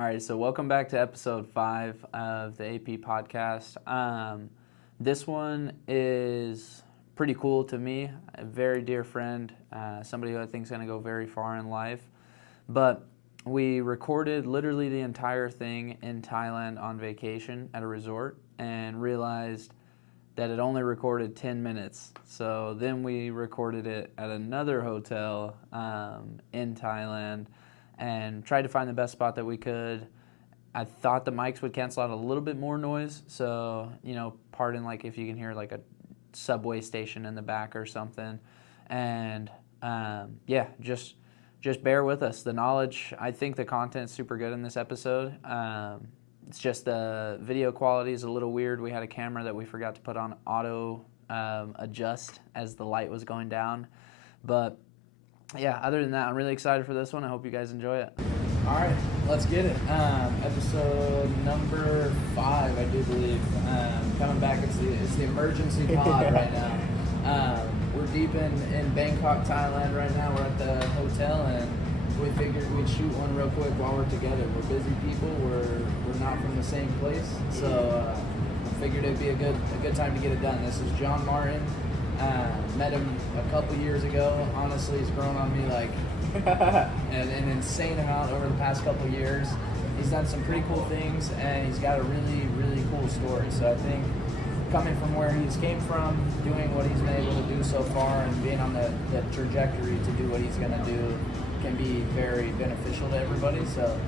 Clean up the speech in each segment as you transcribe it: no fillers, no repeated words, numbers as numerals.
All right, so welcome back to episode 5 of the AP podcast. This one is pretty cool to me, a very dear friend, somebody who I think is going to go very far in life. But we recorded literally the entire thing in Thailand on vacation at a resort and realized that it only recorded 10 minutes. So then we recorded it at another hotel in Thailand and tried to find the best spot that we could. I thought the mics would cancel out a little bit more noise, so, pardon like if you can hear like a subway station in the back or something. And just bear with us. The knowledge, I think the content's super good in this episode. It's just the video quality is a little weird. We had a camera that we forgot to put on auto adjust as the light was going down. But yeah, other than that, I'm really excited for this one. I hope you guys enjoy it. All right, let's get it. Episode number 5, I do believe. Coming back, it's the emergency pod right now. We're deep in Bangkok, Thailand right now. We're at the hotel, and we figured we'd shoot one real quick while we're together. We're busy people. We're not from the same place, so I figured it'd be a good time to get it done. This is John Martin. Met him a couple years ago. Honestly, he's grown on me like an insane amount over the past couple years. He's done some pretty cool things, and he's got a really, really cool story. So I think coming from where he's came from, doing what he's been able to do so far, and being on the trajectory to do what he's going to do can be very beneficial to everybody. So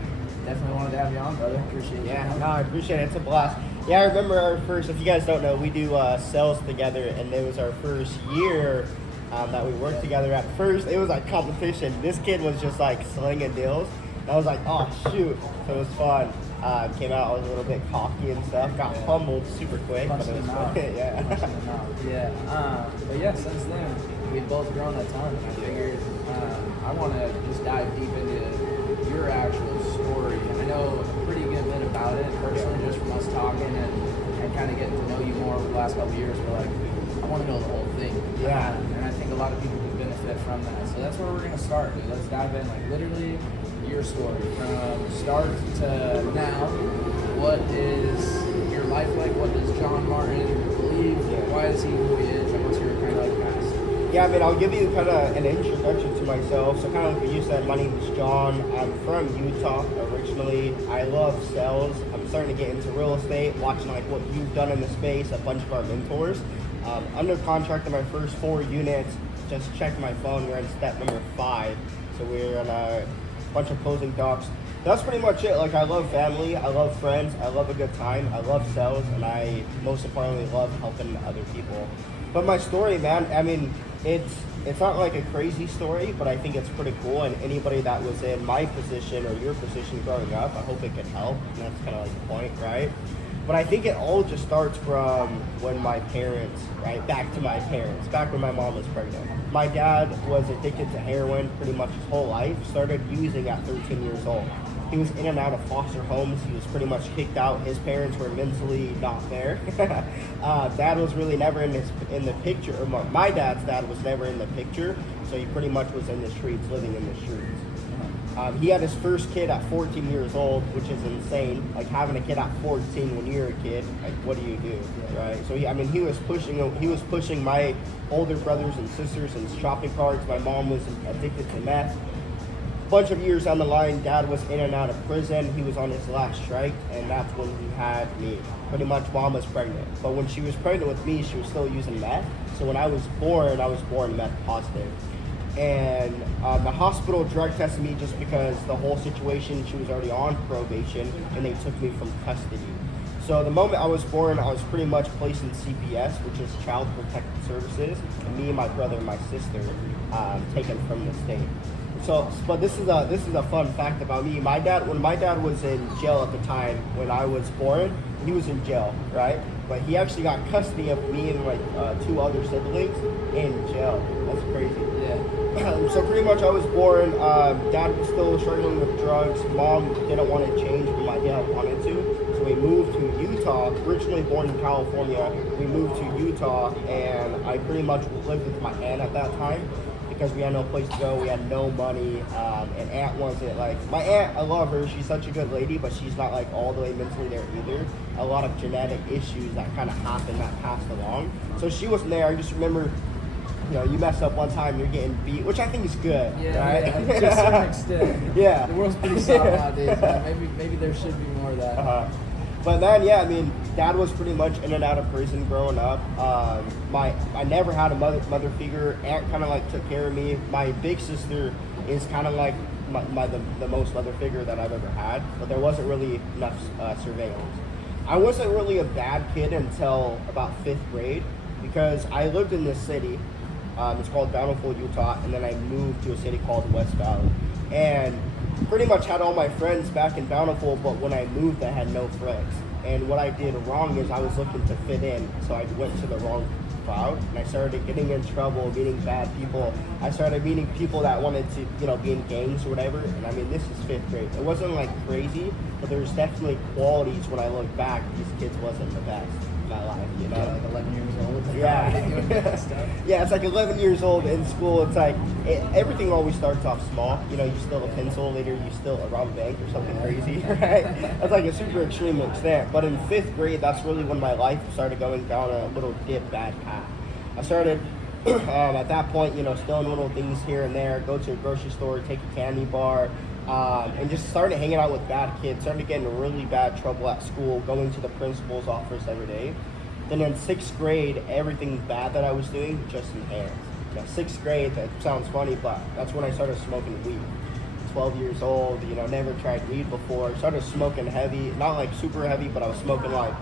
definitely wanted to have you on, brother. Appreciate it. Yeah, no, I appreciate it. It's a blast. Yeah, I remember our first, if you guys don't know, we do sales together, and it was our first year that we worked together. At first, it was like competition. This kid was just like slinging deals. And I was like, oh, shoot. So it was fun. Came out, I was a little bit cocky and stuff. Got humbled super quick. But it was fun. But yeah, since then, we've both grown a ton. I figured I want to just dive deep into your actual story. I know a pretty good bit about it personally, just from us talking and kind of getting to know you more over the last couple of years. But like, I want to know the whole thing. Yeah. And I think a lot of people could benefit from that. So that's where we're going to start, dude. Let's dive in, like literally your story from start to now. What is your life like? What does John Martin believe? Why is he who he is? And what's your kind of like past? Yeah, I mean, I'll give you kind of an introduction to myself. So kind of like you said, my name is John. I'm from Utah originally. I love sales. I'm starting to get into real estate, watching like what you've done in the space, a bunch of our mentors. Under contract in my first 4 units. Just checked my phone. We're in step number 5. So we're on a bunch of closing docs. That's pretty much it. Like, I love family, I love friends, I love a good time, I love sales, and I most importantly love helping other people. But my story, man, I mean, it's not like a crazy story, but I think it's pretty cool, and anybody that was in my position or your position growing up, I hope it could help, and that's kind of like the point, right? But I think it all just starts from when my parents, right, back when my mom was pregnant. My dad was addicted to heroin pretty much his whole life, started using at 13 years old. He was in and out of foster homes. He was pretty much kicked out. His parents were mentally not there. Dad was really never in the picture. Or my dad's dad was never in the picture, so he pretty much was in the streets, living in the streets. He had his first kid at 14 years old, which is insane. Like, having a kid at 14 when you're a kid, like, what do you do, right? So he was pushing my older brothers and sisters in shopping carts. My mom was addicted to meth. Bunch of years down the line, Dad was in and out of prison. He was on his last strike, and that's when he had me. Pretty much Mom was pregnant. But when she was pregnant with me, she was still using meth. So when I was born meth positive. And the hospital drug tested me just because the whole situation, she was already on probation, and they took me from custody. So the moment I was born, I was pretty much placed in CPS, which is Child Protective Services, and me, my brother, and my sister taken from the state. So, but this is a fun fact about me. When my dad was in jail at the time when I was born, he was in jail, right? But he actually got custody of me and like 2 other siblings in jail. That's crazy. Yeah. So pretty much I was born. Dad was still struggling with drugs. Mom didn't want to change, but my dad wanted to. So we moved to Utah. Originally born in California, we moved to Utah, and I pretty much lived with my aunt at that time. because we had no place to go, we had no money, and aunt wasn't like, my aunt, I love her, she's such a good lady, but she's not like all the way mentally there either. A lot of genetic issues that kind of happened that passed along. So she wasn't there. I just remember, you know, you mess up one time, you're getting beat, which I think is good, right? Yeah, to a certain extent. Yeah. The world's pretty soft nowadays, man. Maybe there should be more of that. But then, yeah, I mean, dad was pretty much in and out of prison growing up. I never had a mother figure. Aunt kind of like took care of me. My big sister is kind of like the most mother figure that I've ever had, but there wasn't really enough surveillance. I wasn't really a bad kid until about 5th grade because I lived in this city. It's called Bountiful, Utah, and then I moved to a city called West Valley. And pretty much had all my friends back in Bountiful, but when I moved, I had no friends. And what I did wrong is I was looking to fit in, so I went to the wrong crowd, and I started getting in trouble, meeting bad people. I started meeting people that wanted to, you know, be in gangs or whatever. And I mean, this is 5th grade. It wasn't like crazy, but there's definitely qualities when I look back. These kids wasn't the best in my life, you know. Like 11 years old. Yeah. Yeah, it's like 11 years old in school. It's like everything always starts off small. You know, you steal a pencil, later you steal a rob a bank or something crazy, right? That's like a super extreme extent. But in 5th grade, that's really when my life started going down a little bad path. I started at that point, you know, stealing little things here and there, go to a grocery store, take a candy bar, and just started hanging out with bad kids, started getting in really bad trouble at school, going to the principal's office every day. Then in 6th grade, everything bad that I was doing just enhanced. Now, 6th grade, that sounds funny, but that's when I started smoking weed. 12 years old, you know, never tried weed before. Started smoking heavy, not like super heavy, but I was smoking like,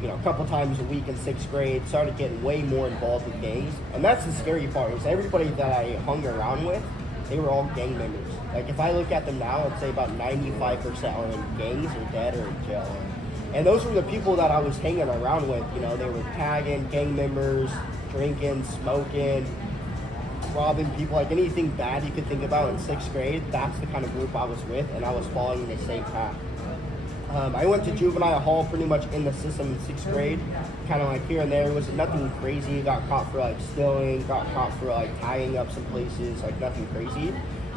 you know, a couple times a week in 6th grade. Started getting way more involved with gangs. And that's the scary part, is everybody that I hung around with, they were all gang members. Like, if I look at them now, I'd say about 95% are in gangs or dead or in jail. And those were the people that I was hanging around with. You know, they were tagging, gang members, drinking, smoking, robbing people, like anything bad you could think about in 6th grade. That's the kind of group I was with, and I was following the same path. I went to juvenile hall pretty much in the system in 6th grade, kind of like here and there. It was nothing crazy. Got caught for like stealing, got caught for like tying up some places, like nothing crazy.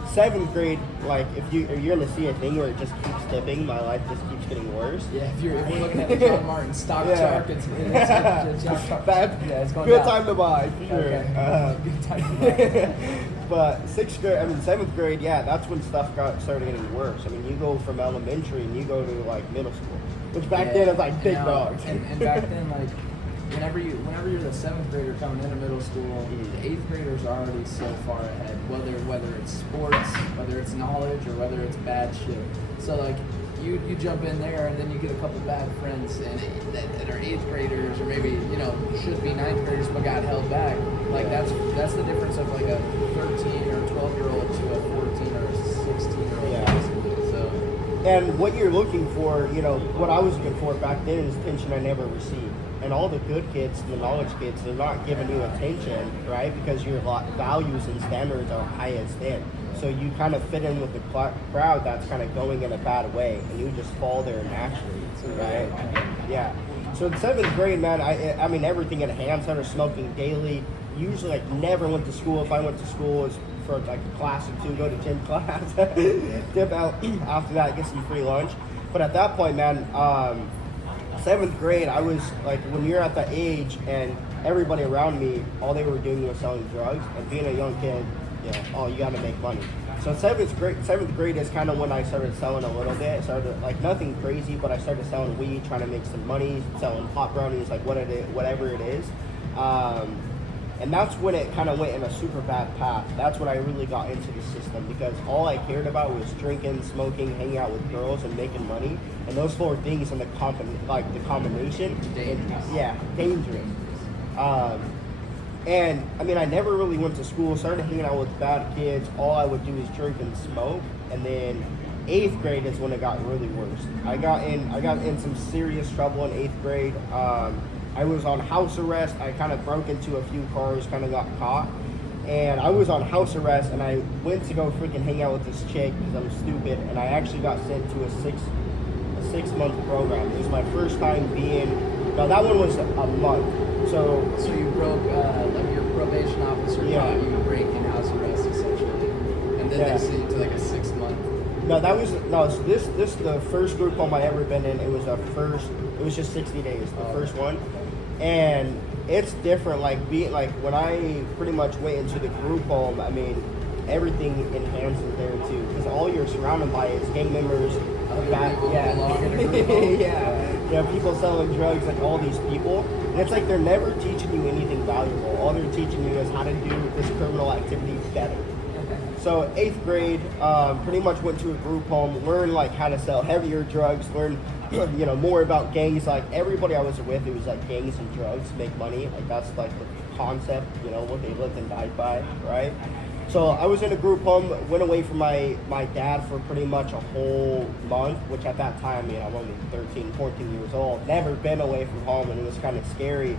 7th grade, like if you're gonna see a thing where it just keeps tipping, my life just keeps getting worse. Yeah, if we're looking at the John Martin stock chart, it's going good down. Time to buy, for sure. Okay. Good time to buy. But 7th grade, yeah, that's when stuff started getting worse. I mean, you go from elementary and you go to like middle school, which back then is like big dogs. And back then, like, whenever you're the 7th grader coming into middle school, the 8th graders are already so far ahead. Whether it's sports, whether it's knowledge, or whether it's bad shit. So like, you jump in there and then you get a couple bad friends that are 8th graders, or maybe, you know, should be 9th graders but got held back. Like that's the difference of like a 13 or 12-year-old to a 14 or a 16-year-old. Yeah. So. And what you're looking for, you know, what I was looking for back then is attention I never received. And all the good kids, the knowledge kids, they're not giving you attention, right? Because your values and standards are highest in. So you kind of fit in with the crowd that's kind of going in a bad way, and you just fall there naturally, right? Yeah. So in 7th grade, man, I mean, everything at hand. Started smoking daily. Usually, like, never went to school. If I went to school, it was for like a class or two, go to gym class, dip out after that, get some free lunch. But at that point, man, 7th grade, I was like, when you're at that age and everybody around me, all they were doing was selling drugs, and being a young kid, you got to make money. So 7th grade is kind of when I started selling a little bit. I started, like, nothing crazy, but I started selling weed, trying to make some money, selling pot brownies, like whatever it is. And that's when it kind of went in a super bad path. That's when I really got into the system, because all I cared about was drinking, smoking, hanging out with girls, and making money. And those 4 things and the combination, dangerous. And I mean, I never really went to school. Started hanging out with bad kids. All I would do is drink and smoke. And then 8th grade is when it got really worse. I got in some serious trouble in 8th grade. I was on house arrest. I kind of broke into a few cars, kind of got caught. And I was on house arrest, and I went to go freaking hang out with this chick because I'm stupid. And I actually got sent to a 6-month program. It was my first time being, no, that one was a month. So So you broke, like your probation officer Yeah. caught you breaking house arrest essentially, and then Yeah. they sent you to like a 6 month. no, so this is the first group home I ever been in. It was just 60 days, the first one, and it's different. Like when I pretty much went into the group home, I mean, everything enhances there too, because all you're surrounded by is gang members. People belong in a group home. Yeah, people selling drugs, like all these people, and it's like they're never teaching you anything valuable. All they're teaching you is how to do this criminal activity better. So 8th grade, pretty much went to a group home, learned like how to sell heavier drugs, learned more about gangs. Like everybody I was with, it was like gangs and drugs make money. Like that's like the concept, what they lived and died by, right? So I was in a group home, went away from my dad for pretty much a whole month, which at that time, I'm only 13, 14 years old, never been away from home, and it was kind of scary.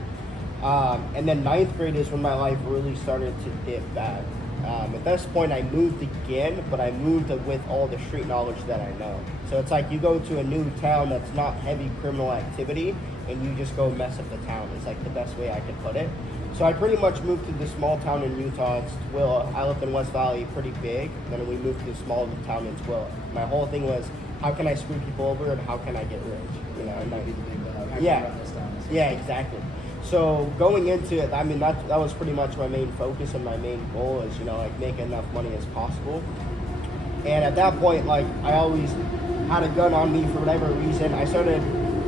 And then 9th grade is when my life really started to dip bad. At this point, I moved again, but I moved with all the street knowledge that I know. So it's like you go to a new town that's not heavy criminal activity, and you just go mess up the town. It's like the best way I could put it. So I pretty much moved to this small town in Utah. It's Twilla. I lived in West Valley, pretty big. Then we moved to this small town in Twilla. My whole thing was, how can I screw people over and how can I get rich? That might be the big dog. I can Yeah. run this down. Yeah, exactly. So going into it, I mean, that was pretty much my main focus and my main goal is, like make enough money as possible. And at that point, like I always had a gun on me for whatever reason. I started,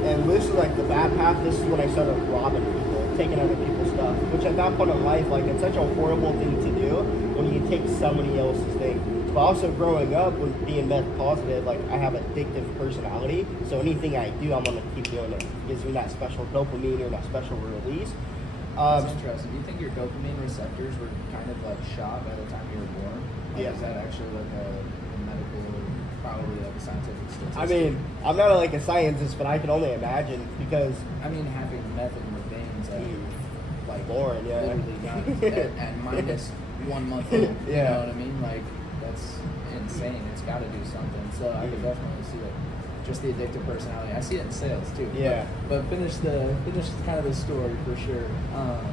and this is like the bad path, this is when I started robbing people, taking other people's stuff, which at that point in life, like it's such a horrible thing to do when you take somebody else's thing. But also growing up, when being meth positive, like I have addictive personality, so anything I do, I'm gonna keep doing it. It gives me that special dopamine or that special release. That's interesting. Do you think your dopamine receptors were kind of like shot by the time you were born? Like, Yeah. Is that actually like a medical, probably like a scientific statistic? I mean, I'm not like a scientist, but I can only imagine because having meth in your veins at like Born, yeah. literally young and minus 1 month old. You Yeah. know what I mean? Like that's insane. It's got to do something. So I could definitely see it. Just the addictive personality. I see it in sales too. Yeah. But finish kind of the story for sure.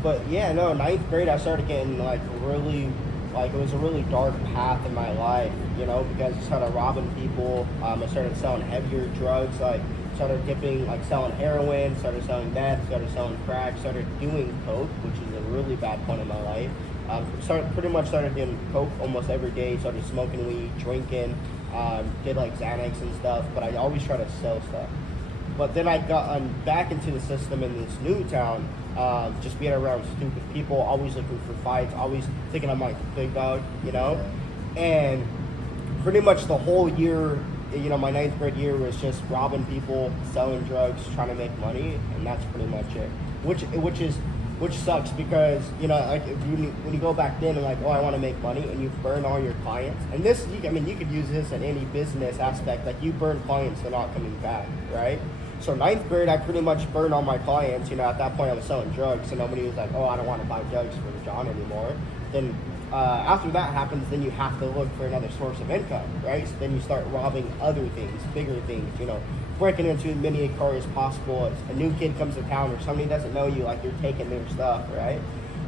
But yeah, no, 9th grade I started getting like really, like it was a really dark path in my life, because I started robbing people. I started selling heavier drugs, like started dipping, like selling heroin, started selling meth, started selling crack, started doing coke, which is a really bad point in my life. Pretty much started doing coke almost every day, started smoking weed, drinking, did like Xanax and stuff, but I always try to sell stuff. But then I got back into the system in this new town, just being around stupid people, always looking for fights, always thinking I'm like the big dog, And pretty much the whole year, my 9th grade year was just robbing people, selling drugs, trying to make money, and that's pretty much it. Which sucks because like when you go back then and like, oh, I want to make money, and you burn all your clients. And this, you could use this in any business aspect. Like you burn clients, they're not coming back, right? So 9th grade, I pretty much burned all my clients. At that point I was selling drugs, so nobody was like, oh, I don't want to buy drugs from John anymore. Then after that happens, then you have to look for another source of income, right? So then you start robbing other things, bigger things, breaking into as many cars as possible. If a new kid comes to town or somebody doesn't know you, like you're taking their stuff, right?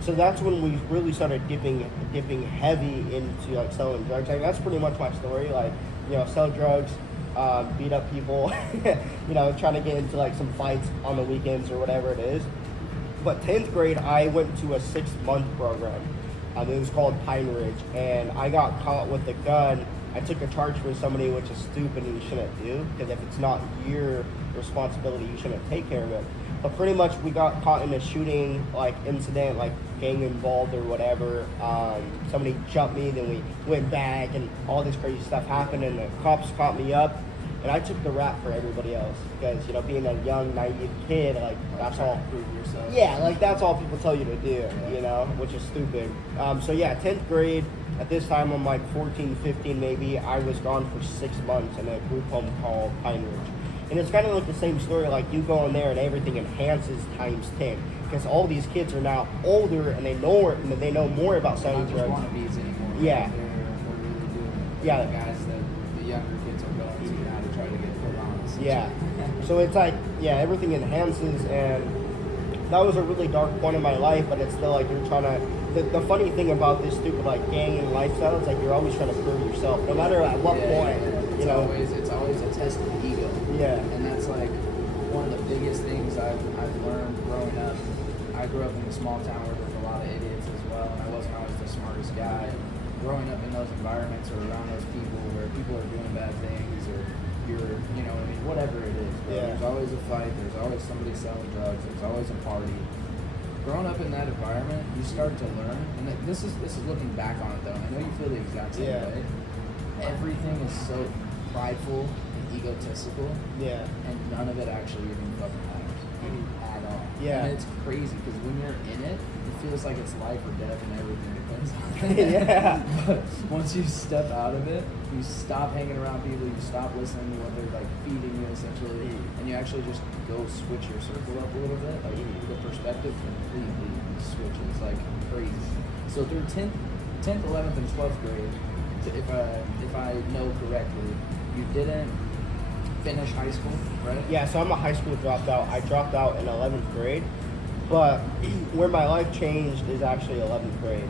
So that's when we really started dipping heavy into like selling drugs. Like that's pretty much my story. Like, sell drugs, beat up people, trying to get into like some fights on the weekends or whatever it is. But 10th grade, I went to a 6-month program. It was called Pine Ridge, and I got caught with a gun. I took a charge for somebody, which is stupid and you shouldn't do, because if it's not your responsibility, you shouldn't take care of it. But pretty much we got caught in a shooting like incident, like gang involved or whatever. Somebody jumped me, then we went back and all this crazy stuff happened, and the cops caught me up. And I took the rap for everybody else because, being a young, naive kid, like, that's all. Prove yourself. Yeah, like, that's all people tell you to do, which is stupid. So, yeah, 10th grade, at this time, I'm like 14, 15 maybe. I was gone for 6 months in a group home called Pine Ridge. And it's kind of like the same story, like, you go in there and everything enhances times 10. Because all these kids are now older and they know more about selling drugs. They're not just wannabes anymore. Yeah. They're really doing it. Yeah. The guys that the younger kids are going to now to try to get put on. Yeah. So it's like, everything enhances, and that was a really dark point in my life, but it's still like you're trying to. The funny thing about this stupid like gang and lifestyle is like you're always trying to prove yourself, no matter at what point. It's always a test of ego. Yeah. And that's like one of the biggest things I've learned growing up. I grew up in a small town where there's a lot of idiots as well, and I wasn't always the smartest guy. Growing up in those environments or around those people where people are doing bad things or you're, you know what I mean, whatever it is. Bro. Yeah. There's always a fight, there's always somebody selling drugs, there's always a party. Growing up in that environment, you start to learn, and this is looking back on it though, and I know you feel the exact same way. Everything is so prideful and egotistical, and none of it actually even fucking matters at all. Yeah. And it's crazy because when you're in it, it feels like it's life or death and everything depends on it. Yeah. But once you step out of it, you stop hanging around people, you stop listening to what they're like feeding you essentially, and you actually just go switch your circle up a little bit. Like the perspective completely switches like crazy. So through 10th, 11th, and 12th grade, if I know correctly, you didn't finish high school, right? Yeah, so I'm a high school dropout. I dropped out in 11th grade, but where my life changed is actually 11th grade.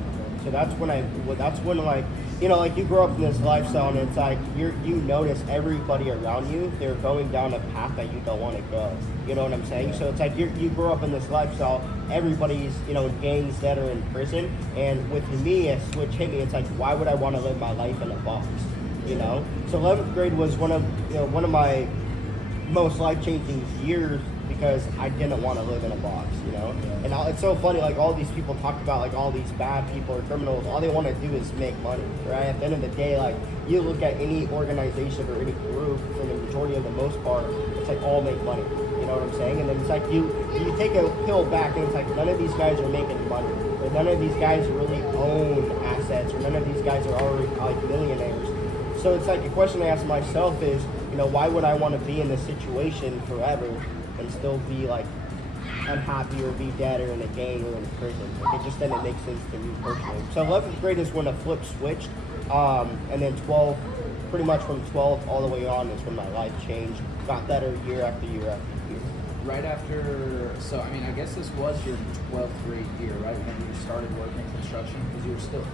So that's when like, you know, like you grow up in this lifestyle and it's like you notice everybody around you, they're going down a path that you don't want to go. You know what I'm saying? So it's like you grow up in this lifestyle, everybody's, you know, in gangs that are in prison, and with me, a switch hit me. It's like, why would I want to live my life in a box? You know? So 11th grade was one of my most life-changing years because I didn't want to live in a box, you know? And it's so funny, like all these people talk about like all these bad people or criminals, all they want to do is make money, right? At the end of the day, like you look at any organization or any group, for the majority of the most part, it's like all make money, you know what I'm saying? And then it's like you take a pill back and it's like none of these guys are making money, or none of these guys really own assets, or none of these guys are already like millionaires. So it's like a question I ask myself is, you know, why would I want to be in this situation forever and still be like unhappy or be dead or in a gang or in prison? Like it just didn't make sense to me personally. So 11th grade is when a flip switched, and then 12, pretty much from 12 all the way on is when my life changed, got better year after year after year. Right after, so I mean, I guess this was your 12th grade year, right? When you started working in construction, because you were still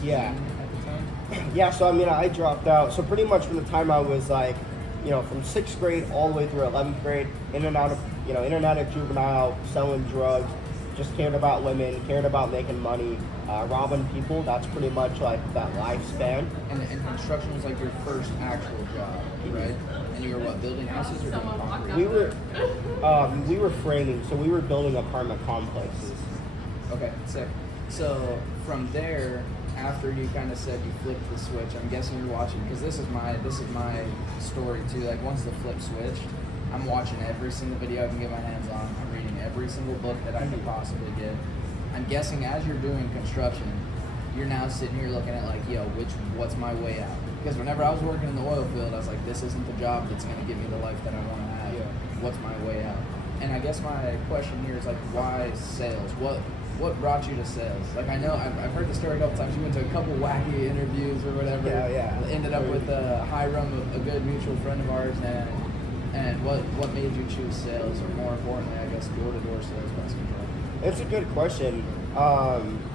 18 at the time? Yeah, so I mean, I dropped out. So pretty much from the time I was like, you know, from 6th grade all the way through 11th grade, in and out of juvenile, selling drugs, just cared about women, cared about making money, robbing people. That's pretty much like that lifespan. And construction was like your first actual job, right? And you were what, building houses or doing concrete? We were framing, so we were building apartment complexes. Okay, sick. So from there, after you kind of said you flipped the switch, I'm guessing you're watching, because this is my story too. Like once the flip switched, I'm watching every single video I can get my hands on. I'm reading every single book that I can possibly get. I'm guessing as you're doing construction, you're now sitting here looking at like, yo, what's my way out? Because whenever I was working in the oil field, I was like, this isn't the job that's going to give me the life that I want to have. Yeah. What's my way out? And I guess my question here is like, why sales? What brought you to sales? Like I know I've heard the story a couple times. You went to a couple wacky interviews or whatever. Yeah. Ended up with Hiram, a good mutual friend of ours, and what made you choose sales, or more importantly, I guess door-to-door sales, pest control? It's a good question.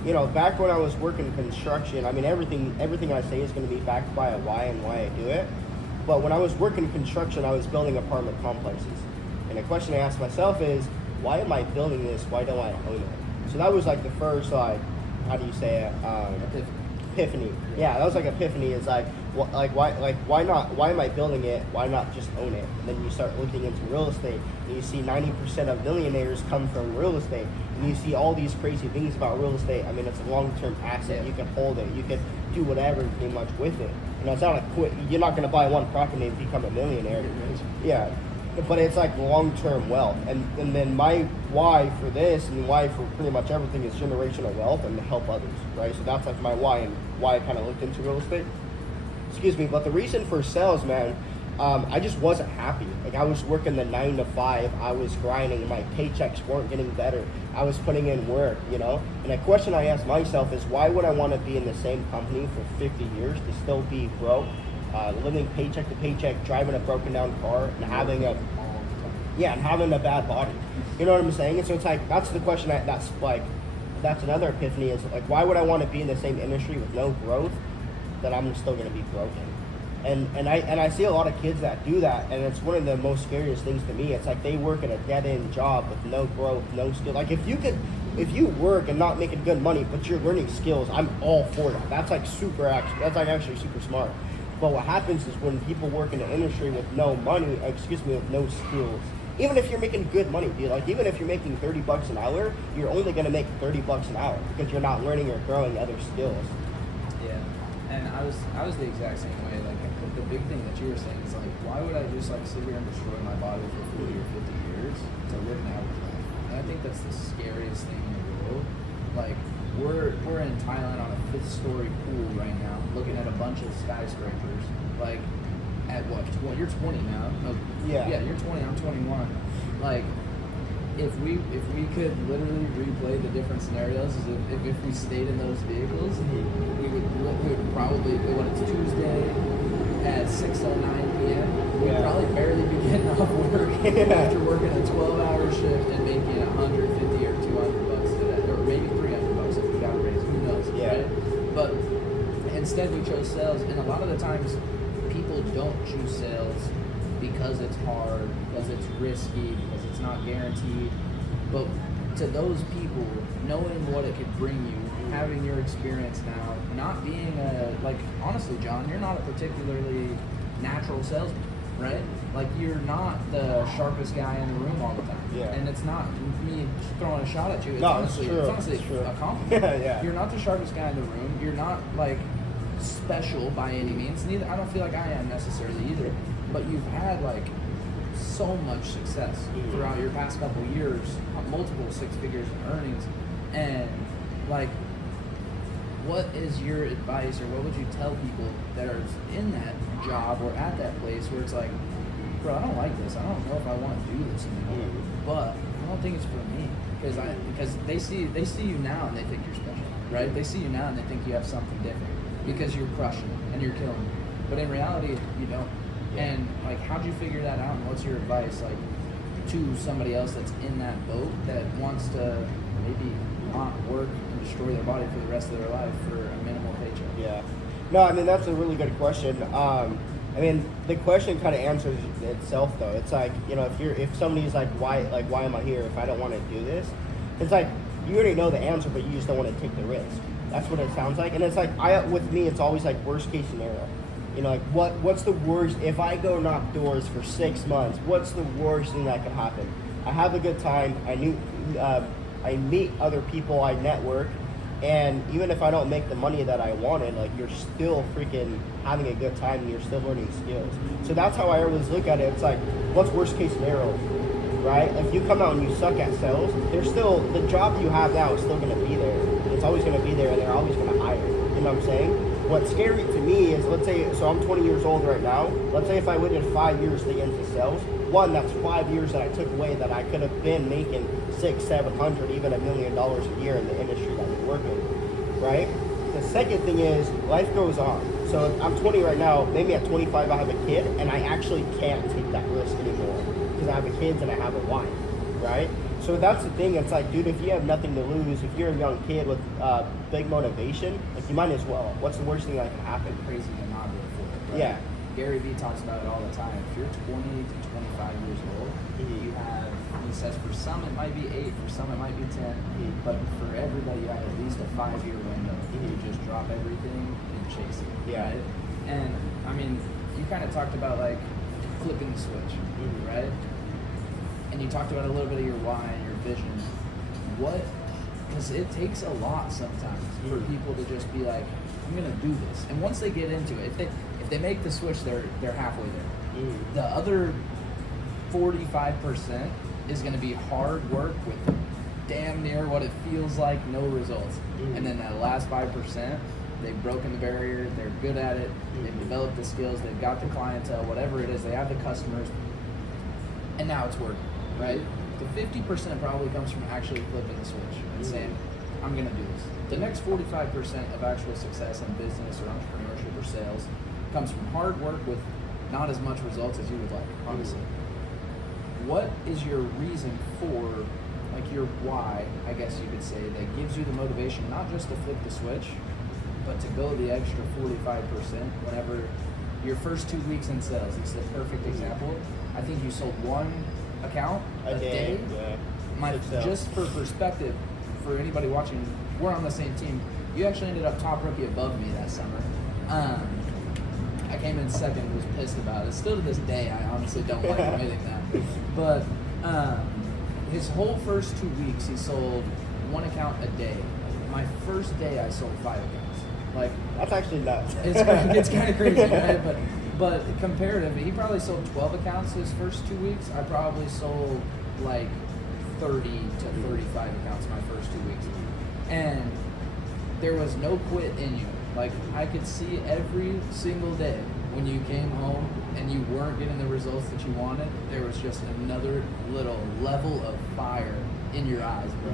You know, back when I was working construction, I mean, everything I say is going to be backed by a why and why I do it. But when I was working construction, I was building apartment complexes. And the question I asked myself is, why am I building this? Why don't I own it? So that was like the first, like, how do you say it? Epiphany. Yeah, that was like epiphany. It's like, why not? Why am I building it? Why not just own it? And then you start looking into real estate, and you see 90% of millionaires come from real estate, and you see all these crazy things about real estate. I mean, it's a long-term asset. You can hold it. You can do whatever pretty much with it. You know, it's not a quick. You're not going to buy one property and become a millionaire. Yeah. But it's like long-term wealth, and then my why for this and why for pretty much everything is generational wealth and to help others, right? So that's like my why and why I kind of looked into real estate. Excuse me, but the reason for sales, man, I just wasn't happy. Like I was working the 9 to 5, I was grinding, my paychecks weren't getting better. I was putting in work, you know? And a question I asked myself is, why would I want to be in the same company for 50 years to still be broke? Living paycheck to paycheck, driving a broken down car, and having a Yeah, and having a bad body. You know what I'm saying? And so it's like, that's the question that's another epiphany is like, why would I want to be in the same industry with no growth that I'm still going to be broken? And I see a lot of kids that do that, and it's one of the most scariest things to me. It's like they work at a dead-end job with no growth, no skill. Like if you work and not making good money, but you're learning skills, I'm all for that. That's like actually super smart. But what happens is when people work in an industry with no money, with no skills, even if you're making good money, dude, like even if you're making $30 an hour, you're only gonna make $30 an hour because you're not learning or growing other skills. Yeah, and I was the exact same way. Like the big thing that you were saying is like, why would I just like sit here and destroy my body for 40 or 50 years to live an average life? And I think that's the scariest thing in the world. Like we're in Thailand on a 5th-story pool right now, looking at a bunch of skyscrapers. Like at what? You're 20 now. No, Yeah. Yeah, you're 20. I'm 21. Like. If we could literally replay the different scenarios, if we stayed in those vehicles, we would probably, when it's Tuesday at 6:09 p.m., we'd probably barely be getting off work after working a 12-hour shift and making $150 or $200 today, or maybe $300 if we got a raise. Who knows? Yeah. Right? But instead, we chose sales, and a lot of the times, people don't choose sales because it's hard, because it's risky, because it's not guaranteed. But to those people, knowing what it could bring you, having your experience now, not being honestly, John, you're not a particularly natural salesman, right? Like you're not the sharpest guy in the room all the time. Yeah. And it's not me throwing a shot at you. It's No, honestly, it's true. it's honestly It's true. a compliment. Yeah. You're not the sharpest guy in the room. You're not like special by any means. Neither I don't feel like I am necessarily either. But you've had like so much success throughout your past couple of years, multiple 6 figures in earnings, and like, what is your advice, or what would you tell people that are in that job or at that place where it's like, bro, I don't like this. I don't know if I want to do this anymore, but I don't think it's for me because they see you now and they think you're special, right? They see you now and they think you have something different because you're crushing and you're killing it. But in reality, you don't. And like, how'd you figure that out? And what's your advice, like, to somebody else that's in that boat that wants to maybe not work and destroy their body for the rest of their life for a minimal paycheck? Yeah. No, I mean that's a really good question. I mean the question kind of answers itself though. It's like, you know, if somebody's like why am I here if I don't want to do this? It's like you already know the answer, but you just don't want to take the risk. That's what it sounds like. And it's like with me, it's always like worst case scenario. You know, like what's the worst, if I go knock doors for 6 months, what's the worst thing that could happen? I have a good time, I meet other people, I network, and even if I don't make the money that I wanted, like you're still freaking having a good time and you're still learning skills. So that's how I always look at it. It's like, what's worst case scenario, right? If you come out and you suck at sales, there's still, the job you have now is still gonna be there. It's always gonna be there and they're always gonna hire. You know what I'm saying? What's scary to me is, let's say, so I'm 20 years old right now. Let's say if I waited 5 years to get into sales, one, that's 5 years that I took away that I could have been making $600,000, $700,000, even $1 million a year in the industry that we work in, right? The second thing is life goes on. So I'm 20 right now, maybe at 25 I have a kid and I actually can't take that risk anymore because I have a kid and I have a wife, right? So that's the thing. It's like, dude, if you have nothing to lose, if you're a young kid with big motivation, like you might as well. What's the worst thing that can happen? Crazy to not go for it. Right? Yeah. Gary Vee talks about it all the time. If you're 20 to 25 years old, you have, he says, for some it might be 8, for some it might be 10, but for everybody you have at least a 5-year window to just drop everything and chase it. Yeah. Right? And I mean, you kind of talked about like flipping the switch, right? And you talked about a little bit of your why and your vision. Because it takes a lot sometimes for people to just be like, I'm gonna do this. And once they get into it, if they make the switch, they're halfway there. The other 45% is gonna be hard work with damn near what it feels like no results. And then that last 5%, they've broken the barrier, they're good at it, they've developed the skills, they've got the clientele, whatever it is, they have the customers, and now it's working. Right? The 50% probably comes from actually flipping the switch and saying, I'm going to do this. The next 45% of actual success in business or entrepreneurship or sales comes from hard work with not as much results as you would like, honestly. what is your reason for, like your why, I guess you could say, that gives you the motivation not just to flip the switch, but to go the extra 45% whenever your first 2 weeks in sales? It's the perfect example. I think you sold one account a day. Yeah. Just for perspective, for anybody watching, we're on the same team. You actually ended up top rookie above me that summer. I came in second and was pissed about it. Still to this day, I honestly don't like admitting that. But his whole first 2 weeks, he sold one account a day. My first day, I sold 5 accounts. Like, that's actually nuts. It's kind of crazy, right? But comparatively, he probably sold 12 accounts his first 2 weeks. I probably sold like 30 to 35 accounts my first 2 weeks. And there was no quit in you. Like, I could see every single day when you came home and you weren't getting the results that you wanted, there was just another little level of fire in your eyes, bro.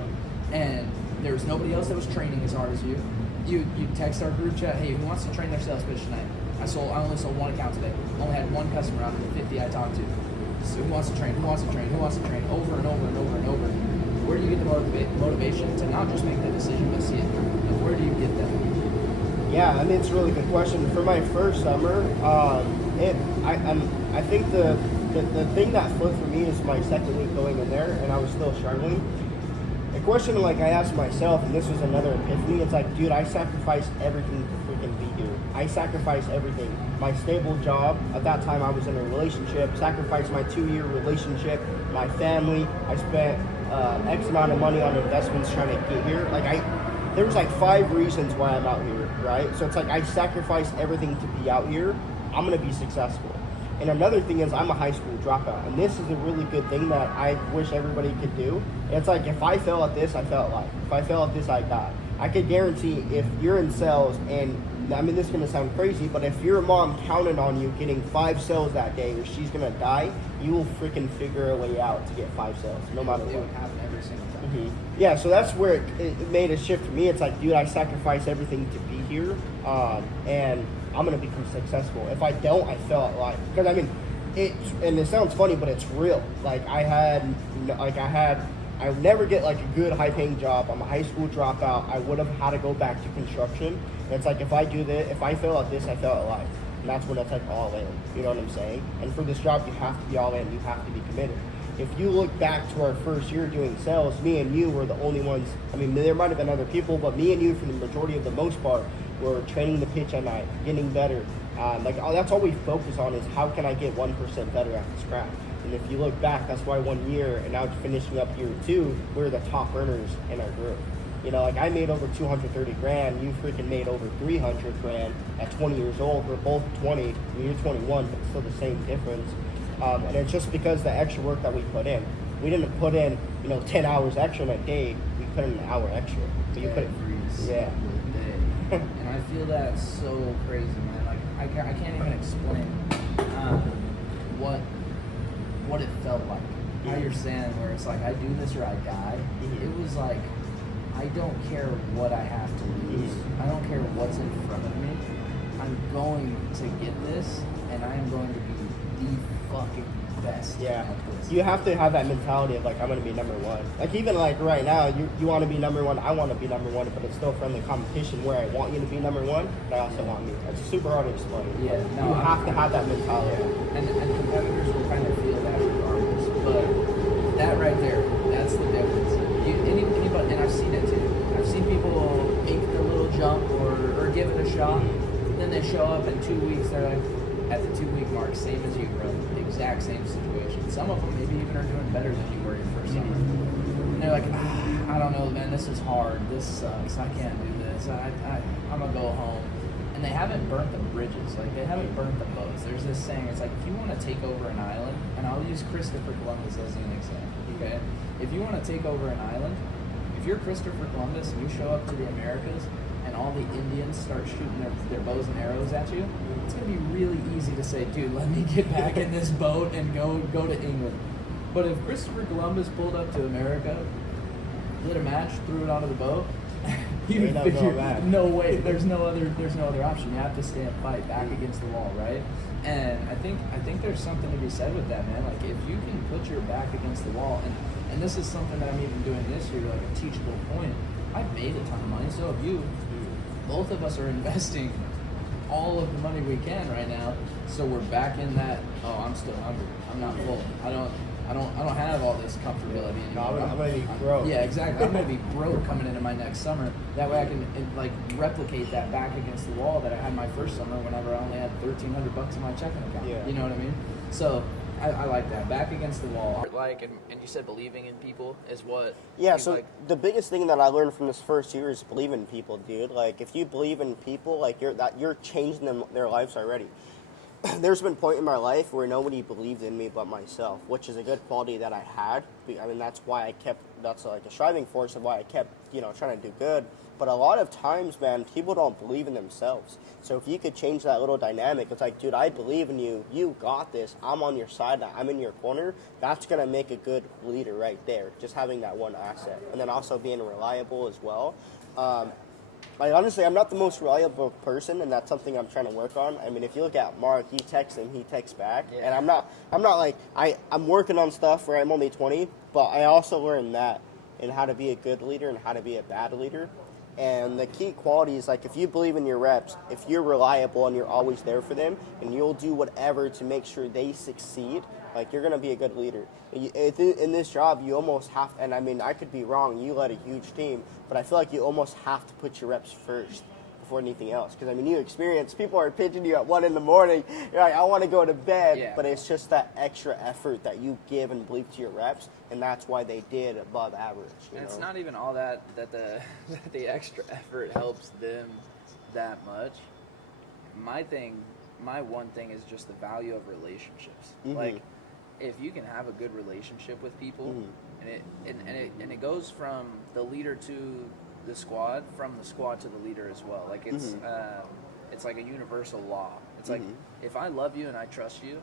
And there was nobody else that was training as hard as you. You text our group chat, hey, who wants to train their sales pitch tonight? I only sold one account today. Only had one customer out of the 50 I talked to. So who wants to train? Who wants to train? Who wants to train? Over and over and over and over. Where do you get the motivation to not just make the decision, but see it through? Like, where do you get that? Yeah, I mean, it's a really good question. For my first summer, I think the thing that flipped for me is my second week going in there, and I was still struggling. The question, like, I asked myself, and this was another epiphany, it's like, dude, I sacrificed everything to freaking be here. I sacrificed everything. My stable job, at that time I was in a relationship, sacrificed my 2-year relationship, my family. I spent X amount of money on investments trying to get here. Like, there was like 5 reasons why I'm out here, right? So it's like, I sacrificed everything to be out here. I'm gonna be successful. And another thing is, I'm a high school dropout, and this is a really good thing that I wish everybody could do. And it's like, if I fail at this, I fail at life. If I fail at this, I die. I could guarantee if you're in sales, and I mean, this is gonna sound crazy, but if your mom counted on you getting 5 sales that day, or she's gonna die, you will freaking figure a way out to get 5 sales, no matter what. It would happen every single time. Mm-hmm. Yeah, so that's where it made a shift for me. It's like, dude, I sacrificed everything to be here, and I'm gonna become successful. If I don't, I fail at life. Because I mean, it sounds funny, but it's real. Like, I would never get like a good high-paying job. I'm a high school dropout. I would have had to go back to construction. And it's like, if I do this, if I fail at this, I fail at life. And that's when it's like all in. You know what I'm saying? And for this job, you have to be all in. You have to be committed. If you look back to our first year doing sales, me and you were the only ones. I mean, there might have been other people, but me and you, for the majority of the most part, were training the pitch at night, getting better. That's all we focus on is how can I get 1% better at this craft. And if you look back, that's why 1 year, and now finishing up year 2, we're the top earners in our group. You know, like, I made over 230 grand. You freaking made over 300 grand at 20 years old. We're both 20. You're 21, but it's still the same difference. And it's just because the extra work that we put in. We didn't put in, 10 hours extra in a day. We put in an hour extra. But you put it, yeah. And I feel that so crazy, man. Like, I can't even explain what it felt like. How you're saying, where it's like, I do this or I die. It was like, I don't care what I have to lose. I don't care what's in front of me. I'm going to get this, and I am going to be the fucking best. Yeah. At this. You have to have that mentality of, like, I'm going to be number one. Like, even like right now, you want to be number one, I want to be number one, but it's still friendly competition where I want you to be number one, but I also want me. It's super hard to explain. Yeah, no, you have to have that mentality. Yeah. And competitors will kind of feel that regardless, but that right there, that's the difference. Anybody, and I've seen it too. I've seen people make the little jump or give it a shot, then they show up in 2 weeks, they're like, at the 2 week mark, same as you, bro. The exact same situation. Some of them maybe even are doing better than you were your first summer. And they're like, I don't know, man, this is hard. This sucks. I can't do this. I'm going to go home. And they haven't burnt the bridges. Like, they haven't burnt the boats. There's this saying, it's like, if you want to take over an island, and I'll use Christopher Columbus as an example, okay? If you want to take over an island, if you're Christopher Columbus and you show up to the Americas and all the Indians start shooting their bows and arrows at you, it's going to be really easy to say, dude, let me get back in this boat and go to England. But if Christopher Columbus pulled up to America, lit a match, threw it onto the boat, you would figure, no way, there's no other option. You have to stand fight back against the wall, right? And I think there's something to be said with that, man. Like, if you can put put your back against the wall, and this is something that I'm even doing this year, like a teachable point. I've made a ton of money, so have you. Both of us are investing all of the money we can right now, so we're back in that. Oh, I'm still hungry. I'm not full. I don't have all this comfortability anymore. I'm gonna be broke. Yeah, exactly. I'm gonna be broke coming into my next summer. That way I can like replicate that back against the wall that I had my first summer whenever I only had $1,300 in my checking account. Yeah. You know what I mean? So I like that. Back against the wall. Like, and you said believing in people is what. Yeah, you so like. the biggest thing that I learned from this first year is believe in people, dude. Like, if you believe in people, like you're changing their lives already. There's been a point in my life where nobody believed in me but myself, which is a good quality that I had. I mean, that's why I kept, that's like a striving force of why I kept, trying to do good. But a lot of times, man, people don't believe in themselves. So if you could change that little dynamic, it's like, dude, I believe in you. You got this. I'm on your side. I'm in your corner. That's going to make a good leader right there, just having that one asset. And then also being reliable as well. Like, honestly, I'm not the most reliable person, and that's something I'm trying to work on. I mean, if you look at Mark, you text him, he texts back. Yeah. And I'm not like, I'm working on stuff where I'm only 20, but I also learned that and how to be a good leader and how to be a bad leader. And the key quality is, like, if you believe in your reps, if you're reliable and you're always there for them, and you'll do whatever to make sure they succeed, like, you're going to be a good leader. In this job, you almost have, and I mean, I could be wrong, you led a huge team, but I feel like you almost have to put your reps first before anything else. Because, I mean, you experience, people are pitching you at 1 in the morning, you're like, I want to go to bed, but it's just that extra effort that you give and believe to your reps, and that's why they did above average. And it's not even all that the extra effort helps them that much. My one thing is just the value of relationships. Mm-hmm. Like, if you can have a good relationship with people, mm-hmm. and it goes from the leader to the squad, from the squad to the leader as well. Like, it's mm-hmm. It's like a universal law. It's mm-hmm. like, if I love you and I trust you,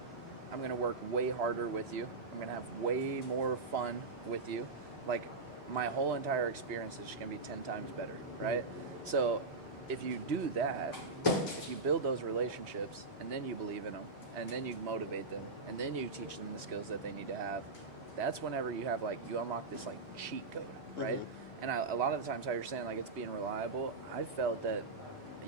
I'm gonna work way harder with you. I'm gonna have way more fun with you. Like, my whole entire experience is just gonna be 10 times better, right? Mm-hmm. So if you do that, if you build those relationships, and then you believe in them, and then you motivate them, and then you teach them the skills that they need to have, that's whenever you have, like, you unlock this, like, cheat code, right? Mm-hmm. And a lot of the times how you're saying, like, it's being reliable, I felt that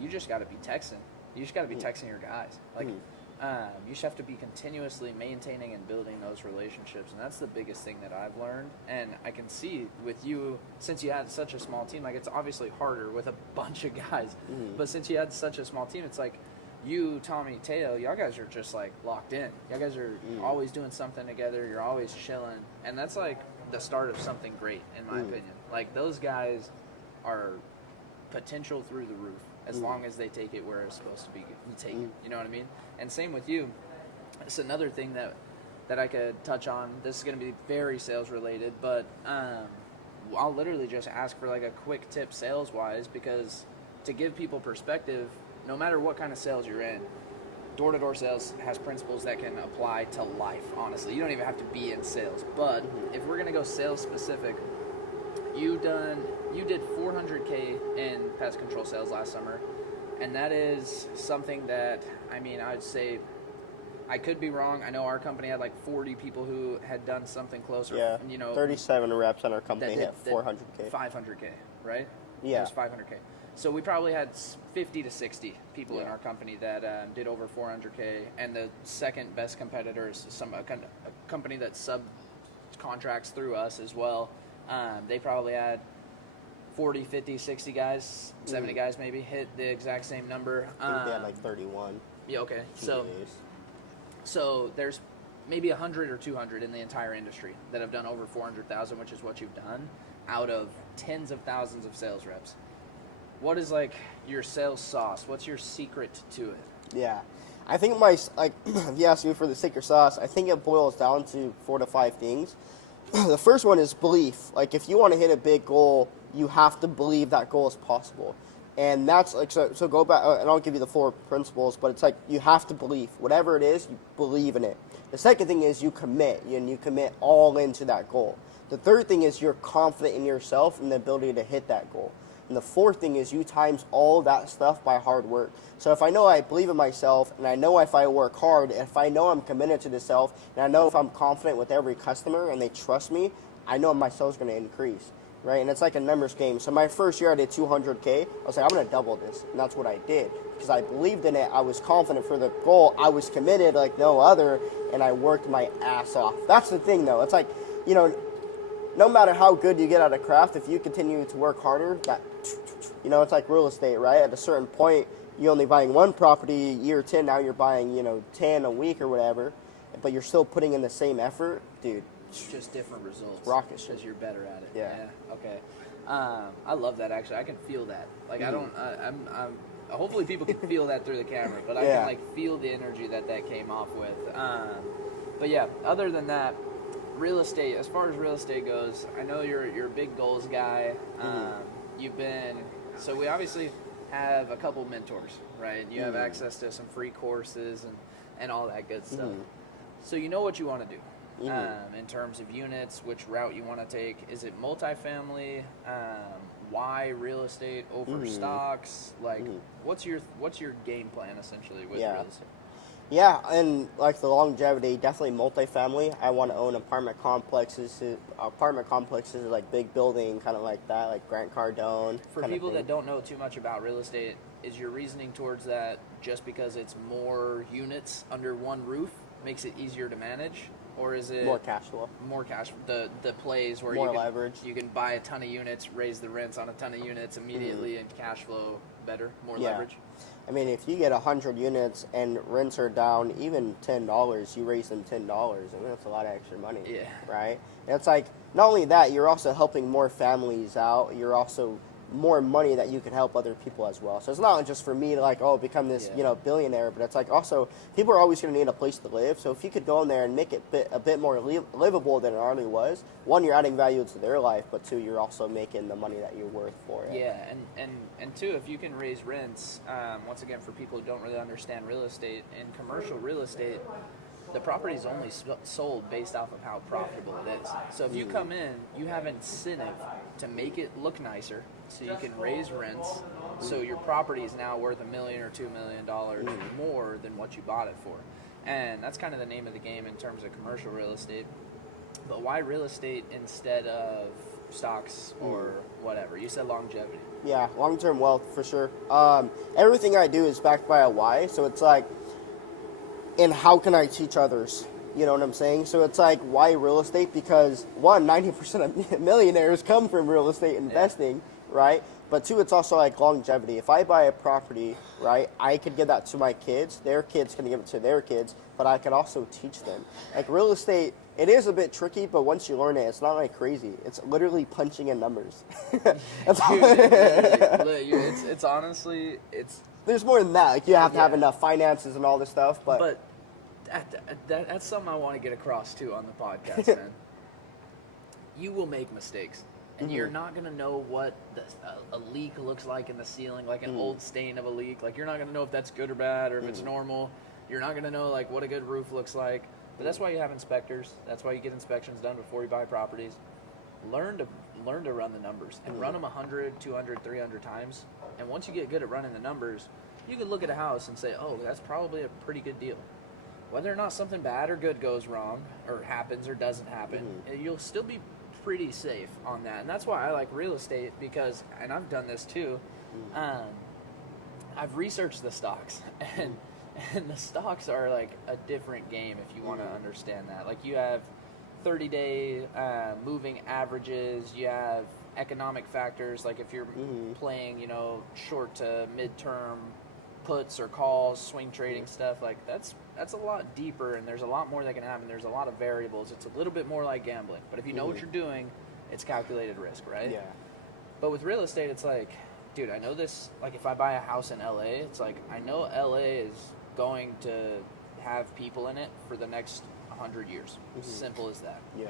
you just got to be texting. You just got to be texting your guys. Like, you just have to be continuously maintaining and building those relationships, and that's the biggest thing that I've learned. And I can see with you, since you had such a small team, like, it's obviously harder with a bunch of guys, but since you had such a small team, it's like you, Tommy, Teo, y'all guys are just, like, locked in. Y'all guys are always doing something together. You're always chilling, and that's, like, the start of something great, in my opinion. Like, those guys are potential through the roof as long as they take it where it's supposed to be taken. You know what I mean? And same with you. It's another thing that I could touch on. This is going to be very sales related, but I'll literally just ask for, like, a quick tip sales wise, because to give people perspective, no matter what kind of sales you're in, door-to-door sales has principles that can apply to life, honestly. You don't even have to be in sales. But if we're going to go sales specific, you did $400K in pest control sales last summer, and that is something that, I mean, I would say, I could be wrong. I know our company had like 40 people who had done something closer. Yeah, 37 reps on our company hit 400K. 500K, right? Yeah. It was 500K. So we probably had 50 to 60 people in our company that did over 400K, and the second best competitor is a company that subcontracts through us as well. They probably had 40, 50, 60 guys, 70 guys maybe, hit the exact same number. I think they had like 31. Yeah, okay. So there's maybe 100 or 200 in the entire industry that have done over 400,000, which is what you've done, out of tens of thousands of sales reps. What is, like, your sales sauce? What's your secret to it? Yeah. I think if you ask me for the secret sauce, I think it boils down to 4 to 5 things. The first one is belief. Like, if you want to hit a big goal, you have to believe that goal is possible. And that's, like, so go back, and I'll give you the 4 principles, but it's like, you have to believe. Whatever it is, you believe in it. The second thing is you commit, and you commit all into that goal. The third thing is you're confident in yourself and the ability to hit that goal. And the fourth thing is you times all that stuff by hard work. So if I know I believe in myself, and I know if I work hard, if I know I'm committed to the self, and I know if I'm confident with every customer and they trust me, I know my sales going to increase, right? And it's like a numbers game. So my first year I did 200K. I was like, I'm going to double this. And that's what I did because I believed in it. I was confident for the goal. I was committed like no other, and I worked my ass off. That's the thing, though. It's like, you know, no matter how good you get at a craft, if you continue to work harder, that, you know, it's like real estate, right? At a certain point, you're only buying one property, year 10, now you're buying, you know, 10 a week or whatever, but you're still putting in the same effort, dude. Just different results. Rocket ship. Because you're better at it. Yeah. Okay. I love that, actually. I can feel that. Like, I'm hopefully people can feel that through the camera, but I can, like, feel the energy that came off with. But, yeah, other than that, real estate, as far as real estate goes, I know you're a big goals guy. So we obviously have a couple mentors, right? You have access to some free courses and all that good stuff. So you know what you want to do. In terms of units, which route you want to take. Is it multifamily? Why real estate over stocks? Like, what's your game plan essentially with real estate? Yeah, and like the longevity, definitely multifamily. I want to own apartment complexes like big building, kind of like that, like Grant Cardone. For people that don't know too much about real estate, is your reasoning towards that just because it's more units under one roof makes it easier to manage? Or is it more cash flow? More cash. The plays where more leverage. You can buy a ton of units, raise the rents on a ton of units immediately, and cash flow better, more leverage. I mean, if you get 100 units and rents are down even $10, you raise them $10. I mean, that's a lot of extra money. Yeah. Right. And it's like not only that, you're also helping more families out. You're also more money that you can help other people as well. So it's not just for me to like, become this, billionaire, but it's like also people are always going to need a place to live. So if you could go in there and make it a bit more livable than it already was, one, you're adding value to their life, but two, you're also making the money that you're worth for it. Yeah, and two, if you can raise rents, once again, for people who don't really understand real estate, in commercial real estate, the property is only sold based off of how profitable it is. So if you come in, you have incentive to make it look nicer, so you can raise rents, so your property is now worth $1 million or $2 million more than what you bought it for. And that's kind of the name of the game in terms of commercial real estate. But why real estate instead of stocks or whatever? You said longevity. Yeah, long-term wealth for sure. Everything I do is backed by a why, so it's like, and how can I teach others? You know what I'm saying? So it's like, why real estate? Because one, 90% of millionaires come from real estate investing, right? But two, it's also like longevity. If I buy a property, right, I could give that to my kids. Their kids can give it to their kids, but I could also teach them. Like real estate, it is a bit tricky, but once you learn it, it's not like crazy. It's literally punching in numbers. That's all. It's honestly, there's more than that. Like you have to have enough finances and all this stuff, but that's something I want to get across too on the podcast, man. You will make mistakes, and you're not gonna know what a leak looks like in the ceiling, like an old stain of a leak. Like you're not gonna know if that's good or bad, or if it's normal. You're not gonna know like what a good roof looks like. But that's why you have inspectors. That's why you get inspections done before you buy properties. Learn to run the numbers and run them 100, 200, 300 times. And once you get good at running the numbers, you can look at a house and say, oh, that's probably a pretty good deal. Whether or not something bad or good goes wrong or happens or doesn't happen, you'll still be pretty safe on that. And that's why I like real estate because, and I've done this too, I've researched the stocks and the stocks are like a different game if you want to understand that. Like you have 30-day moving averages, you have economic factors, like if you're playing, short to mid-term puts or calls, swing trading stuff, like that's a lot deeper and there's a lot more that can happen. There's a lot of variables. It's a little bit more like gambling. But if you know what you're doing, it's calculated risk, right? Yeah. But with real estate, it's like, dude, I know this, like if I buy a house in LA, it's like I know LA is going to have people in it for the next 100 years. Simple as that. Yeah.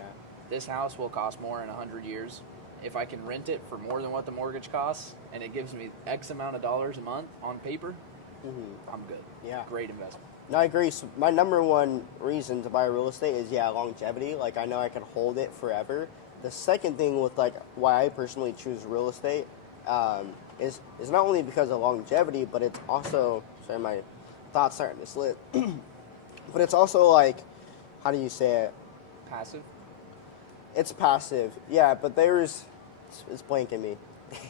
This house will cost more in 100 years. If I can rent it for more than what the mortgage costs and it gives me X amount of dollars a month on paper, I'm good. Yeah. Great investment. No, I agree. So my number one reason to buy real estate is, longevity. Like, I know I can hold it forever. The second thing with, like, why I personally choose real estate, is not only because of longevity, but it's also, sorry, my thoughts starting to slip, but it's also like, how do you say it? Passive? It's passive, yeah, but it's blanking me.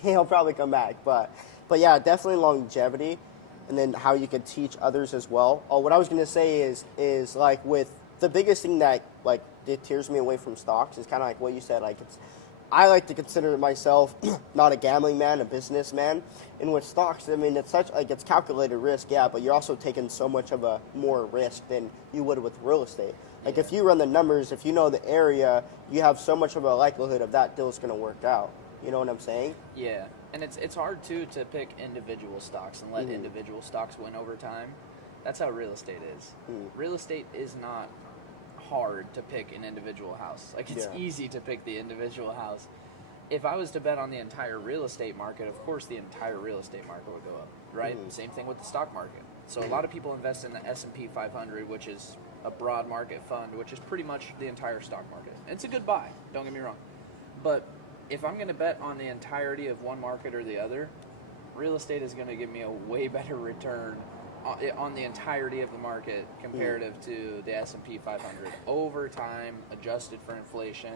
He'll probably come back, but yeah, definitely longevity, and then how you could teach others as well. Oh, what I was gonna say is like with the biggest thing that like deters me away from stocks is kind of like what you said. Like I like to consider myself not a gambling man, a businessman. And with stocks, I mean, it's such like it's calculated risk, yeah, but you're also taking so much of a more risk than you would with real estate. Like if you run the numbers, if you know the area, you have so much of a likelihood of that deal's going to work out. You know what I'm saying? Yeah, and it's hard too to pick individual stocks and let individual stocks win over time. That's how real estate is. Real estate is not hard to pick an individual house. Like it's easy to pick the individual house. If I was to bet on the entire real estate market, of course the entire real estate market would go up, right? Same thing with the stock market. So a lot of people invest in the S&P 500, which is a broad market fund, which is pretty much the entire stock market. It's a good buy, don't get me wrong. But if I'm going to bet on the entirety of one market or the other, real estate is going to give me a way better return on the entirety of the market comparative to the S&P 500 over time, adjusted for inflation,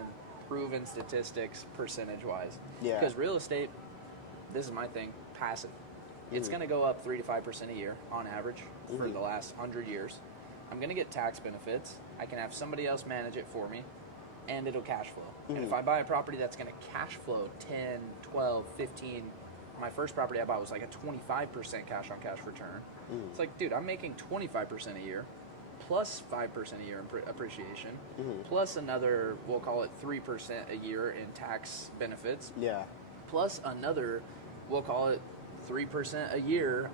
proven statistics percentage-wise. Yeah. Because real estate, this is my thing, passive. It's going to go up 3 to 5% a year on average for the last 100 years. I'm going to get tax benefits. I can have somebody else manage it for me, and it'll cash flow. And if I buy a property that's going to cash flow 10, 12, 15, my first property I bought was like a 25% cash on cash return. It's like, dude, I'm making 25% a year, plus 5% a year in appreciation, plus another, we'll call it 3% a year in tax benefits. Yeah. Plus another, we'll call it 3% a year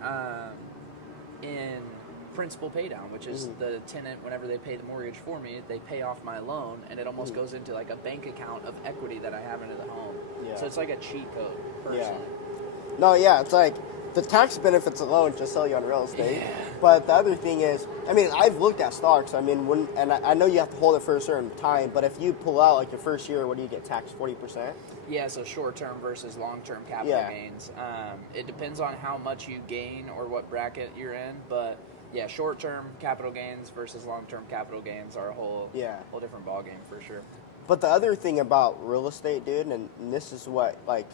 in principal pay down, which is the tenant, whenever they pay the mortgage for me, they pay off my loan, and it almost goes into like a bank account of equity that I have into the home. Yeah. So it's like a cheat code, personally. Yeah. No, yeah, it's like the tax benefits alone just sell you on real estate. Yeah. But the other thing is, I mean, I've looked at stocks. I mean, I know you have to hold it for a certain time, but if you pull out like your first year, what do you get taxed 40%? Yeah, so short-term versus long-term capital gains. It depends on how much you gain or what bracket you're in, but yeah, short-term capital gains versus long-term capital gains are a whole different ballgame for sure. But the other thing about real estate, dude, and this is what like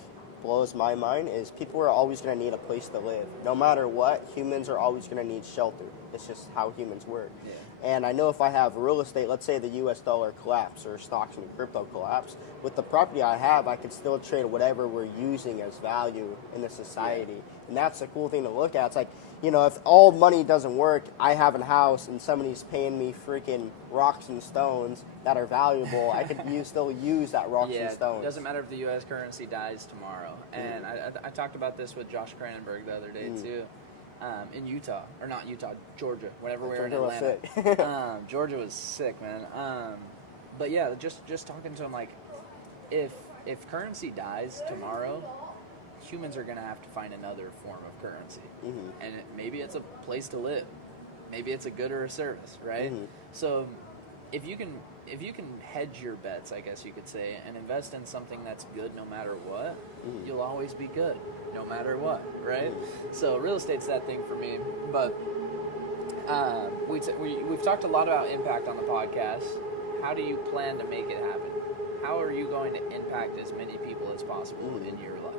blows my mind, is people are always going to need a place to live. No matter what, humans are always going to need shelter. It's just how humans work. Yeah. And I know if I have real estate, let's say the US dollar collapse or stocks and crypto collapse, with the property I have, I could still trade whatever we're using as value in the society. Yeah. And that's a cool thing to look at. It's like, you know, if all money doesn't work, I have a house and somebody's paying me freaking rocks and stones that are valuable, I could still use that rocks and stones. It doesn't matter if the U.S. currency dies tomorrow. And I talked about this with Josh Cranenberg the other day, too. In Utah, or not Utah, Georgia, whenever we were in Atlanta. Georgia was sick, man. But yeah, just talking to him, like, if currency dies tomorrow, humans are going to have to find another form of currency. And maybe it's a place to live. Maybe it's a good or a service, right? So if you can hedge your bets, I guess you could say, and invest in something that's good no matter what, you'll always be good no matter what, right? So real estate's that thing for me. But we've talked a lot about impact on the podcast. How do you plan to make it happen? How are you going to impact as many people as possible in your life?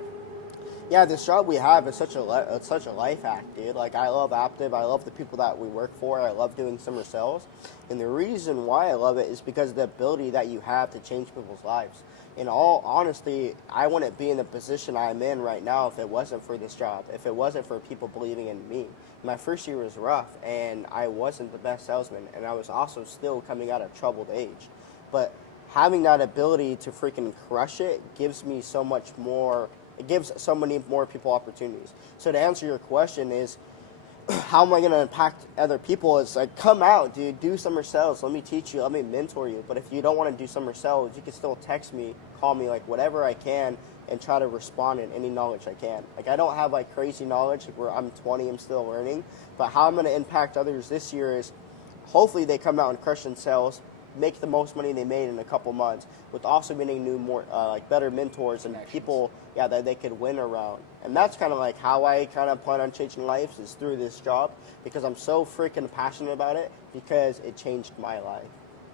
Yeah, this job we have is such a life hack, dude. Like, I love Aptiv. I love the people that we work for. I love doing summer sales. And the reason why I love it is because of the ability that you have to change people's lives. In all honesty, I wouldn't be in the position I'm in right now if it wasn't for this job, if it wasn't for people believing in me. My first year was rough, and I wasn't the best salesman, and I was also still coming out of troubled age. But having that ability to freaking crush it gives me so much more. It gives so many more people opportunities. So to answer your question is, how am I going to impact other people? It's like, come out, dude, do summer sales. Let me teach you. Let me mentor you. But if you don't want to do summer sales, you can still text me, call me, like whatever I can, and try to respond in any knowledge I can. Like, I don't have like crazy knowledge. Like, where I'm 20, I'm still learning. But how I'm going to impact others this year is, hopefully they come out and crush in sales. make the most money they made in a couple months, with also getting new, more like better mentors and people, that they could win around. And that's kind of like how I kind of plan on changing lives, is through this job, because I'm so freaking passionate about it, because it changed my life.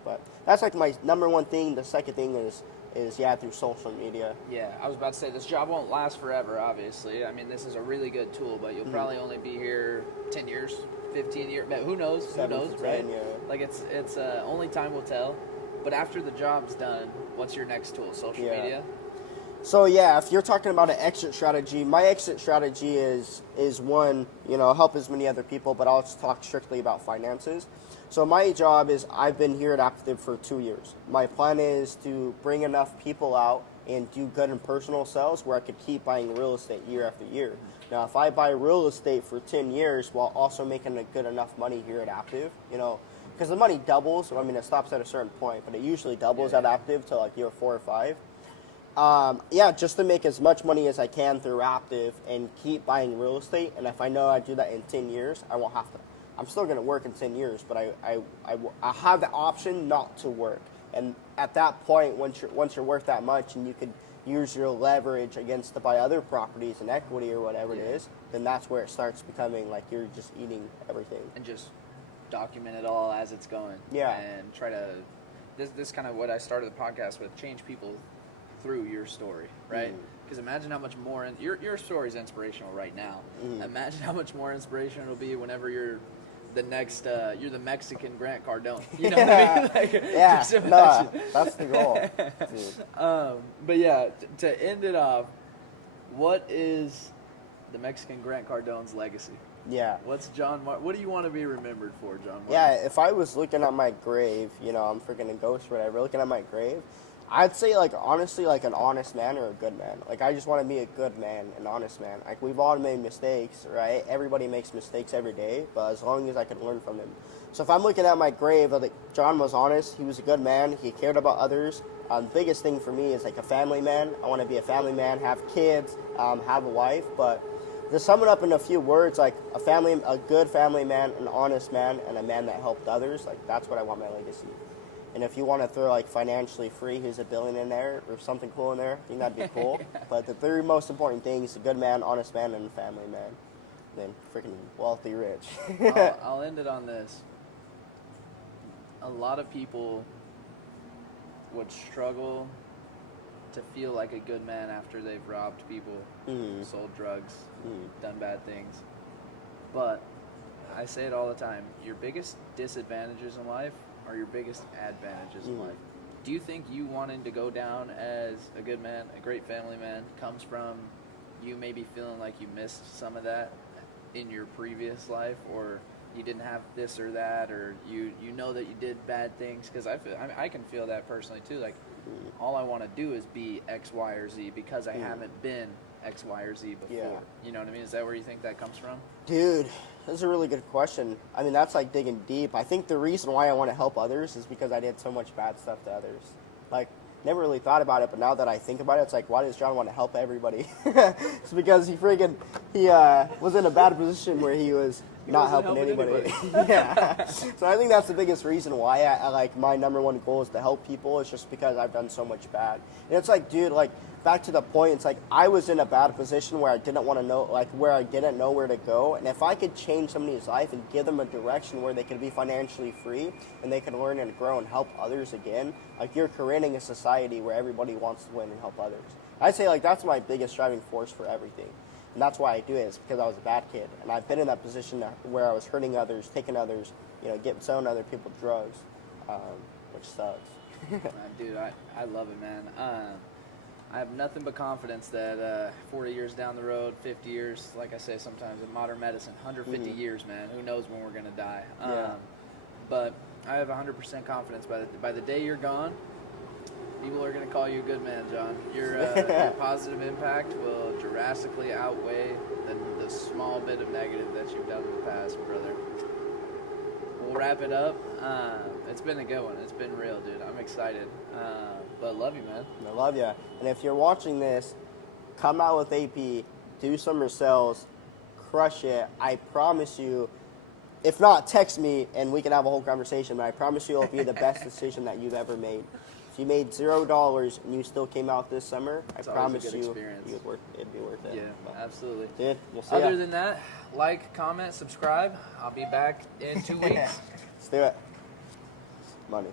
But that's like my number one thing. The second thing is through social media. Yeah, I was about to say, this job won't last forever, obviously. I mean, this is a really good tool, but you'll probably only be here 10 years, 15 years, but who knows? Who knows, right? Like, it's only time will tell. But after the job's done, what's your next tool? Social media? So yeah, if you're talking about an exit strategy, my exit strategy is one, help as many other people, but I'll just talk strictly about finances. So my job is, I've been here at Active for 2 years. My plan is to bring enough people out and do good in personal sales where I could keep buying real estate year after year. Now, if I buy real estate for 10 years while also making a good enough money here at Active, because the money doubles. I mean, it stops at a certain point, but it usually doubles at Active to like year 4 or 5. Just to make as much money as I can through Active and keep buying real estate. And if I know I do that in 10 years, I won't have to. I'm still going to work in 10 years, but I have the option not to work. And at that point, once you're worth that much and you could use your leverage against to buy other properties and equity or whatever it is, then that's where it starts becoming like you're just eating everything. And just document it all as it's going. Yeah. And try to, this kind of what I started the podcast with, change people through your story, right? Because imagine how much more, your story is inspirational right now. Imagine how much more inspirational it'll be whenever you're the next, you're the Mexican Grant Cardone. You know what I mean? Like, that's the goal. But yeah, to end it off, what is the Mexican Grant Cardone's legacy? Yeah. What's what do you want to be remembered for, John Martin? Yeah, if I was looking at my grave, I'm freaking a ghost or whatever, looking at my grave, I'd say, like, honestly, like an honest man or a good man. Like, I just want to be a good man, an honest man. Like, we've all made mistakes, right? Everybody makes mistakes every day, but as long as I can learn from them. So if I'm looking at my grave, like, John was honest, he was a good man, he cared about others. The biggest thing for me is, like, a family man. I want to be a family man, have kids, have a wife, but to sum it up in a few words, like, a good family man, an honest man, and a man that helped others, like, that's what I want my legacy. And if you want to throw, like, financially free, who's a billionaire or something cool in there, I think that'd be cool. But the three most important things, a good man, honest man, and a family man. Then freaking wealthy rich. I'll end it on this. A lot of people would struggle to feel like a good man after they've robbed people, sold drugs, done bad things. But I say it all the time, your biggest disadvantages in life are your biggest advantages in life. Do you think you wanting to go down as a good man, a great family man, comes from you maybe feeling like you missed some of that in your previous life, or you didn't have this or that, or you know that you did bad things? Because I can feel that personally too. Like, all I want to do is be X, Y, or Z because I haven't been X, Y, or Z before. Yeah. You know what I mean? Is that where you think that comes from? Dude, that's a really good question. I mean, that's like digging deep. I think the reason why I want to help others is because I did so much bad stuff to others. Like, never really thought about it, but now that I think about it, it's like, why does John want to help everybody? It's because he was in a bad position where he was not helping anybody. Yeah. So I think that's the biggest reason why I like, my number one goal is to help people. It's just because I've done so much bad. And it's like, dude, like, back to the point, it's like I was in a bad position where I didn't want to know, like, where I didn't know where to go. And if I could change somebody's life and give them a direction where they could be financially free and they could learn and grow and help others again, like, you're creating a society where everybody wants to win and help others. I'd say, like, that's my biggest driving force for everything. And that's why I do it, is because I was a bad kid. And I've been in that position where I was hurting others, taking others, selling other people drugs, which sucks. Dude, I love it, man. I have nothing but confidence that 40 years down the road, 50 years, like I say sometimes in modern medicine, 150 years, man, who knows when we're going to die. But I have 100% confidence by the day you're gone, people are going to call you a good man, John. Your positive impact will drastically outweigh the small bit of negative that you've done in the past, brother. We'll wrap it up. It's been a good one. It's been real, dude. I'm excited. But love you, man. I love you. And if you're watching this, come out with AP, do some sales, crush it. I promise you, If not, text me and we can have a whole conversation. But I promise you, it'll be the best decision that you've ever made. If you made $0 and you still came out this summer, It's I always a promise good you, experience. it'd be worth it. Yeah, But, absolutely. dude, we'll see ya. Other than that, like, comment, subscribe. I'll be back in 2 weeks. Let's do it. Money.